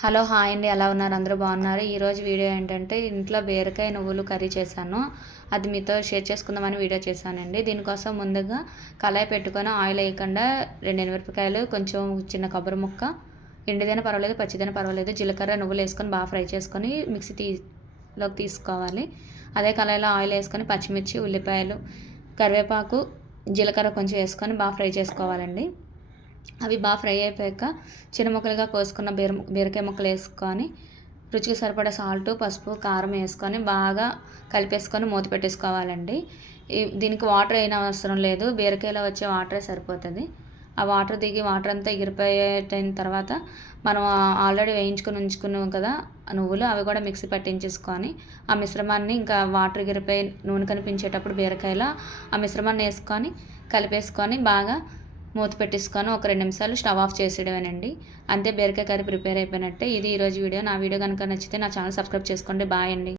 Hello hi అండి, ఎలా ఉన్నారు? అందరూ బాగున్నారు. ఈరోజు వీడియో ఏంటంటే ఇంట్లో బీరకాయ నువ్వులు కర్రీ చేశాను. అది మీతో షేర్ చేసుకుందామని వీడియో చేశానండి. దీనికోసం ముందుగా కళాయి పెట్టుకొని ఆయిల్ వేయకుండా 2 ఎండుమిరపకాయలు, కొంచెం చిన్న కొబ్బరి ముక్క, ఎండిదైనా పర్వాలేదు పచ్చిదైనా పర్వాలేదు, జీలకర్ర నువ్వులు వేసుకొని బాగా ఫ్రై చేసుకొని మిక్సీలోకి తీసుకోవాలి. అదే కళాయిలో ఆయిల్ వేసుకొని పచ్చిమిర్చి, ఉల్లిపాయలు, కరివేపాకు, జీలకర్ర కొంచెం వేసుకొని బాగా ఫ్రై చేసుకోవాలండి. అవి బాగా ఫ్రై అయిపోయాక చిన్న ముక్కలుగా కోసుకున్న బీరకాయ ముక్కలు వేసుకొని రుచికి సరిపడా సాల్ట్, పసుపు, కారం వేసుకొని బాగా కలిపేసుకొని మూత పెట్టేసుకోవాలండి. దీనికి వాటర్ అయిన అవసరం లేదు, బీరకాయలో వచ్చే వాటరే సరిపోతుంది. ఆ వాటర్ దిగి వాటర్ అంతా ఎగిరిపోయిన తర్వాత మనం ఆల్రెడీ వేయించుకొని ఉంచుకున్నాం కదా నువ్వులు, అవి కూడా మిక్సీ పట్టించేసుకొని ఆ మిశ్రమాన్ని ఇంకా వాటర్ ఎగిరిపోయి నూనె కనిపించేటప్పుడు బీరకాయలో ఆ మిశ్రమాన్ని వేసుకొని కలిపేసుకొని బాగా మూత పెట్టేసుకొని ఒక 2 నిమిషాలు స్టవ్ ఆఫ్ చేసేయడమేనండి. అంతే, బీరకాయ కర్రీ ప్రిపేర్ అయిపోయినట్టే. ఇది ఈరోజు వీడియో. నా వీడియో కనుక నచ్చితే నా ఛానల్ సబ్స్క్రైబ్ చేసుకోండి. బాయ్ అండి.